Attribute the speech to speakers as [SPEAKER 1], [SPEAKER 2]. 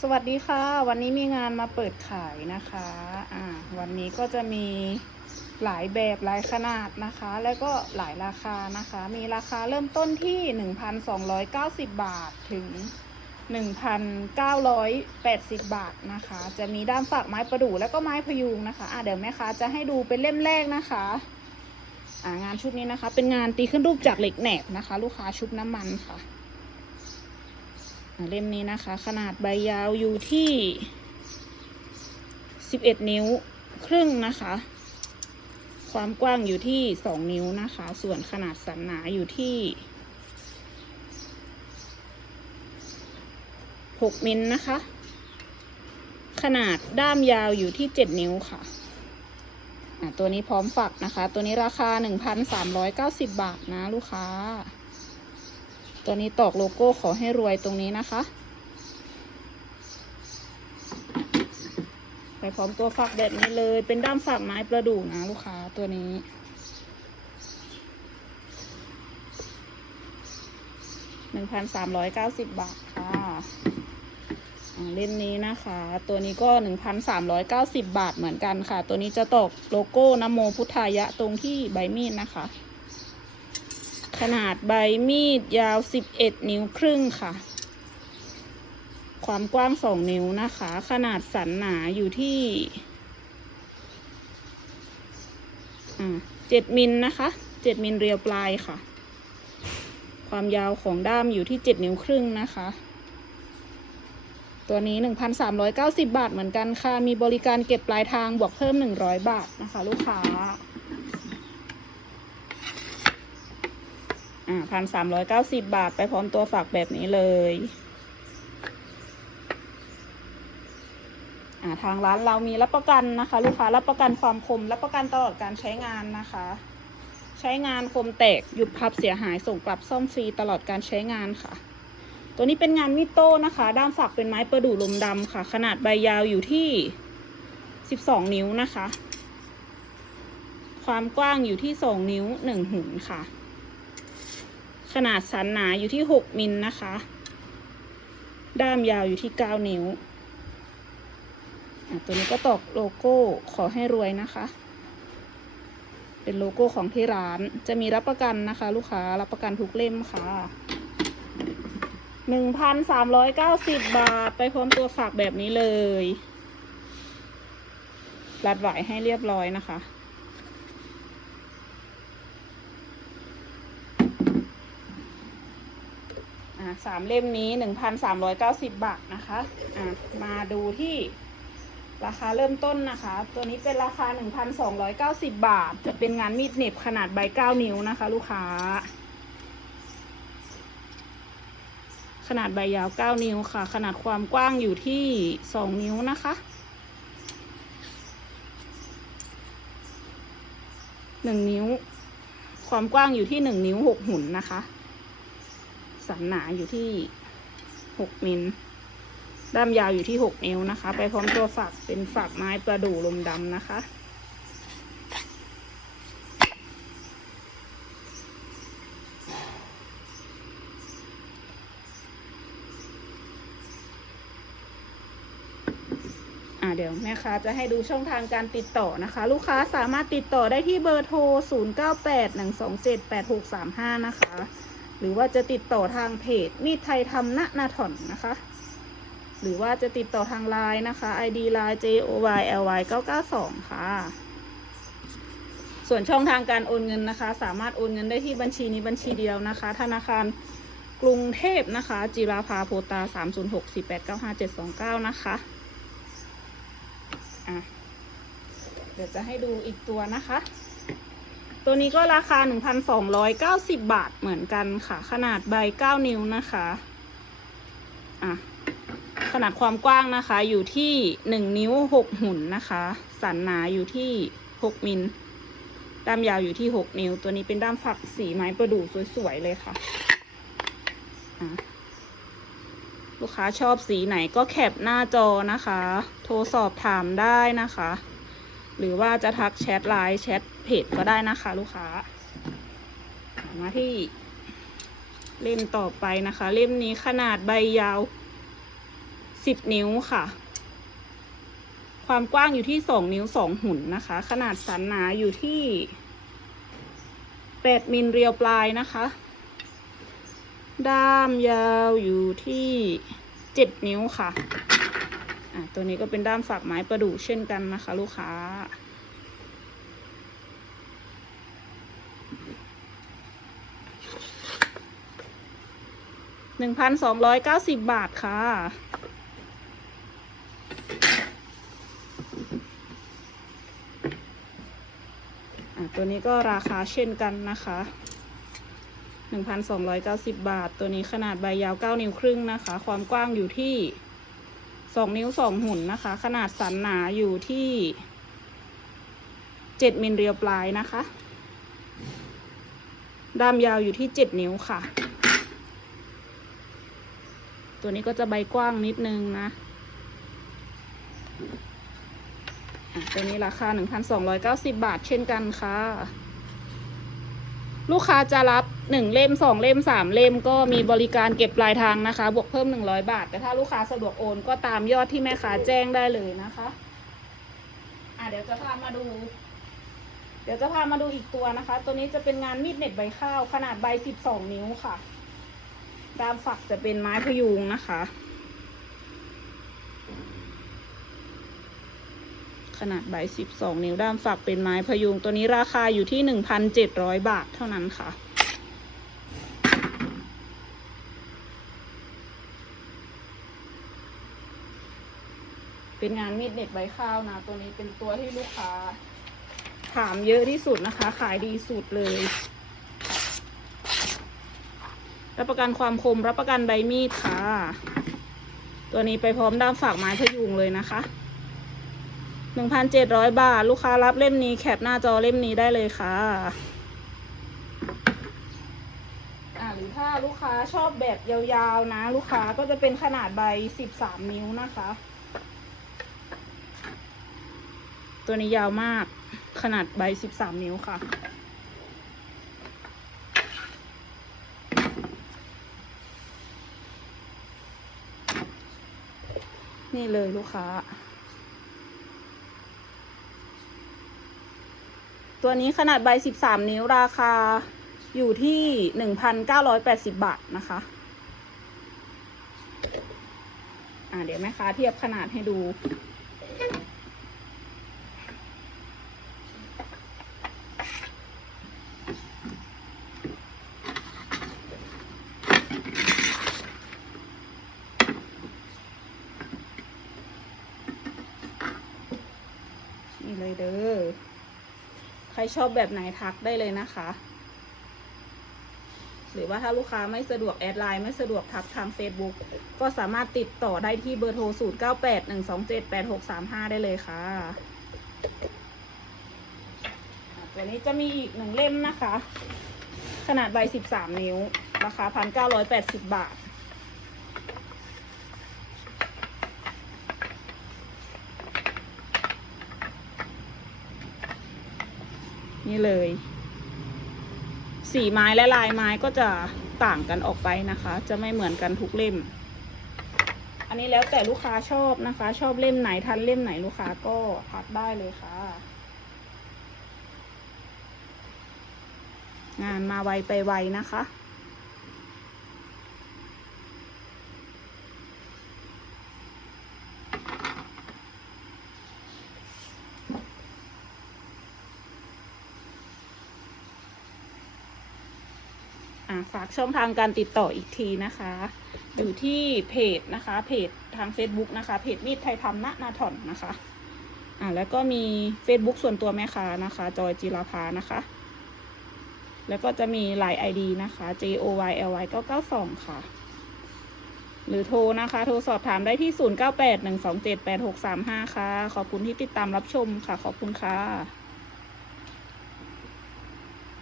[SPEAKER 1] สวัสดีค่ะ วันนี้มีงานมาเปิดขายนะคะอ่าวันนี้ก็จะมีหลายแบบหลายขนาดนะคะ แล้วก็หลายราคานะคะ มีราคาเริ่มต้นที่ 1,290 บาทถึง 1,980 บาทนะคะ จะมีด้ามฝักไม้ประดู่แล้วก็ไม้พยุงนะคะอะเดี๋ยวแม่ค้าจะให้ดูเป็นเล่มแรกนะคะอ่างานชุดนี้นะคะ เป็นงานตีขึ้นรูปจากเหล็กแหนบนะคะ ลูกค้าชุบน้ำมันค่ะ เล่มนี้นะคะ ขนาดใบยาวอยู่ที่11นิ้วครึ่งนะคะ ความกว้างอยู่ที่2นิ้วนะคะ ส่วนขนาดสันหนาอยู่ที่6มิลนะคะ ขนาดด้ามยาวอยู่ที่7นิ้วค่ะตัวนี้พร้อมฝักนะคะ ตัวนี้ราคา 1,390 บาทนะลูกค้า ตัวนี้ตอกโลโก้ขอให้รวยตรงนี้นะคะ ไปพร้อมตัวฝักแบบนี้เลย เป็นด้ามฝักไม้ประดู่นะลูกค้าตัวนี้หนึ่งพันสามร้อยเก้าสิบบาทค่ะเล่มนี้นะคะ ตัวนี้ก็หนึ่งพันสามร้อยเก้าสิบบาทเหมือนกันค่ะ ตัวนี้จะตอกโลโก้นโมพุทธายะตรงที่ใบมีดนะคะ ขนาดใบมีดยาว 11 นิ้วครึ่งค่ะ ความกว้าง 2 นิ้วนะคะ ขนาดสันหนาอยู่ที่อ่า7มิลนะคะ7มิลเรียวปลายค่ะ ความยาวของด้ามอยู่ที่7นิ้วครึ่งนะคะ ตัวนี้1,390บาทเหมือนกันค่ะ มีบริการเก็บปลายทางบวกเพิ่ม100บาทนะคะ ลูกค้า อ่าพันสามร้อยเก้าสิบบาทไปพร้อมตัวฝากแบบนี้เลยอ่าทางร้านเรามีรับประกันนะคะ ลูกค้ารับประกันความคม รับประกันตลอดการใช้งานนะคะ ใช้งานคมแตกหยุดพับเสียหายส่งกลับซ่อมฟรีตลอดการใช้งานค่ะ ตัวนี้เป็นงานมิโต้นะคะ ด้ามฝักเป็นไม้ประดู่ลมดำค่ะ ขนาดใบยาวอยู่ที่สิบสองนิ้วนะคะ ความกว้างอยู่ที่สองนิ้วหนึ่งหุนค่ะ ขนาดสันหนาอยู่ที่ 6 มิลนะคะ ด้ามยาวอยู่ที่ 9 นิ้ว ตัวนี้ก็ตอกโลโก้ขอให้รวยนะคะ เป็นโลโก้ของที่ร้าน จะมีรับประกันนะคะ ลูกค้ารับประกันทุกเล่มค่ะ 1,390 บาท ไปพร้อมตัวฝากแบบนี้เลย รัดไหวให้เรียบร้อยนะคะ สามเล่มนี้หนึ่งพันสามร้อยเก้าสิบบาทนะคะอ่ามาดูที่ราคาเริ่มต้นนะคะ ตัวนี้เป็นราคาหนึ่งพันสองร้อยเก้าสิบบาท จะเป็นงานมีดเน็บขนาดใบเก้านิ้วนะคะ ลูกค้า ขนาดใบยาวเก้านิ้วค่ะ ขนาดความกว้างอยู่ที่สองนิ้วนะคะหนึ่งนิ้ว ความกว้างอยู่ที่หนึ่งนิ้วหกหุ่นนะคะ สันหนาอยู่ที่6มิลด้ามยาวอยู่ที่6นิ้วนะคะ ไปพร้อมตัวฝักเป็นฝักไม้ประดู่ลมดำนะคะ อ่าเดี๋ยวแม่ค้าจะให้ดูช่องทางการติดต่อนะคะ ลูกค้าสามารถติดต่อได้ที่เบอร์โทร 0981278635 นะคะ หรือว่าจะติดต่อทางเพจมีดไทยทำณนาถอนนะคะ หรือว่าจะติดต่อทางไลน์นะคะ ID line joyly 992 ค่ะ ส่วนช่องทางการโอนเงินนะคะ สามารถโอนเงินได้ที่บัญชีนี้บัญชีเดียวนะคะ ธนาคารกรุงเทพนะคะ จิราภาโพตา 306489579 นะคะอะเดี๋ยวจะให้ดูอีกตัวนะคะ ตัวนี้ก็ราคา 1,290 บาทเหมือนกันค่ะ ขนาดใบ 9 นิ้วนะคะ อะ ขนาดความกว้างนะคะ อยู่ที่ 1 นิ้ว 6 หุ่นนะคะ สันหนาอยู่ที่ 6 มิล ด้ามยาวอยู่ที่ 6 นิ้ว ตัวนี้เป็นด้ามฝักสีไม้ประดู่สวยๆเลยค่ะ อะลูกค้าชอบสีไหนก็แคปหน้าจอนะคะ โทรสอบถามได้นะคะ หรือว่าจะทักแชทไลน์แชทเพจก็ได้นะคะ ลูกค้า มาที่เล่มต่อไปนะคะ เล่มนี้ขนาดใบยาวสิบนิ้วค่ะ ความกว้างอยู่ที่สองนิ้วสองหุ่นนะคะ ขนาดสันหนาอยู่ที่แปดมิลเรียวปลายนะคะ ด้ามยาวอยู่ที่เจ็ดนิ้วค่ะะตัวนี้ก็เป็นด้ามฝักไม้ประดู่เช่นกันนะคะ ลูกค้า หนึ่งพันสองร้อยเก้าสิบบาทค่ะอะตัวนี้ก็ราคาเช่นกันนะคะหนึ่งพันสองร้อยเก้าสิบบาท ตัวนี้ขนาดใบยาวเก้านิ้วครึ่งนะคะ ความกว้างอยู่ที่ สองนิ้วสองหุ่นนะคะ ขนาดสันหนาอยู่ที่เจ็ดมิลเรียวปลายนะคะด้ามยาวอยู่ที่เจ็ดนิ้วค่ะ ตัวนี้ก็จะใบกว้างนิดนึงนะอะตัวนี้ราคา 1,290 บาทเช่นกันค่ะ ลูกค้าจะรับ1เล่ม2เล่ม3เล่มก็มีบริการเก็บปลายทางนะคะ บวกเพิ่ม100บาท แต่ถ้าลูกค้าสะดวกโอนก็ตามยอดที่แม่ค้าแจ้งได้เลยนะคะอะเดี๋ยวจะพามาดู เดี๋ยวจะพามาดูอีกตัวนะคะ ตัวนี้จะเป็นงานมีดเน็บใบข้าว ขนาดใบ12นิ้วค่ะ ด้ามฝักจะเป็นไม้พยุงนะคะ ขนาดใบ 12 นิ้วด้ามฝักเป็นไม้พยุงตัวนี้ราคาอยู่ที่ 1,700 บาทเท่านั้นค่ะ เป็นงานมีดเน็ตใบข้าวนะ ตัวนี้เป็นตัวที่ลูกค้า ถามเยอะที่สุดนะคะ ขายดีสุดเลย รับประกันความคมรับประกันใบมีดค่ะ ตัวนี้ไปพร้อมด้ามฝากไม้พยุงเลยนะคะ หนึ่งพันเจ็ดร้อยบาท ลูกค้ารับเล่มนี้แคปหน้าจอเล่มนี้ได้เลยค่ะหรือถ้าลูกค้าชอบแบบยาวๆนะ ลูกค้าก็จะเป็นขนาดใบสิบสามนิ้วนะคะ ตัวนี้ยาวมากขนาดใบสิบสามนิ้วค่ะนี่เลยลูกค้า ตัวนี้ขนาดใบสิบสามนิ้วราคาอยู่ที่หนึ่งพันเก้าร้อยแปดสิบบาทนะคะ อ่าเดี๋ยวแม่ค้าเทียบขนาดให้ดู นี่เลยเด้อ ใค รชอบแบบไหนทักได้เลยนะคะ หรือว่าถ้าลูกค้าไม่สะดวกแอดไลน์ไม่สะดวกทักทาง Facebook ก็สามารถติดต่อได้ที่เบอร์โทร 0 9 8 1 2 7 8 6 3 5 ได้เลยค่ะอะตัวนี้จะมีอีกหนึ่งเล่มนะคะ ขนาดใบ 13 นิ้ว ราคา 1,980 บาท นี่เลย สีไม้และลายไม้ก็จะต่างกันออกไปนะคะ จะไม่เหมือนกันทุกเล่ม อันนี้แล้วแต่ลูกค้าชอบนะคะ ชอบเล่มไหนทันเล่มไหนลูกค้าก็พักได้เลยค่ะ งานมาไวไปไวนะคะ ฝากช่องทางการติดต่ออีกทีนะคะ อยู่ที่เพจนะคะ เพจทาง Facebook นะคะ เพจมีดไทยทำณนาถอนนะคะ อะแล้วก็มี Facebook ส่วนตัวแม่ค้านะคะ จอยจิราภานะคะ แล้วก็จะมีหลาย ID นะคะ J O Y L Y 992 ค่ะ หรือโทรนะคะ โทรสอบถามได้ที่ 0981278635 ค่ะ ขอบคุณที่ติดตามรับชมค่ะ ขอบคุณค่ะ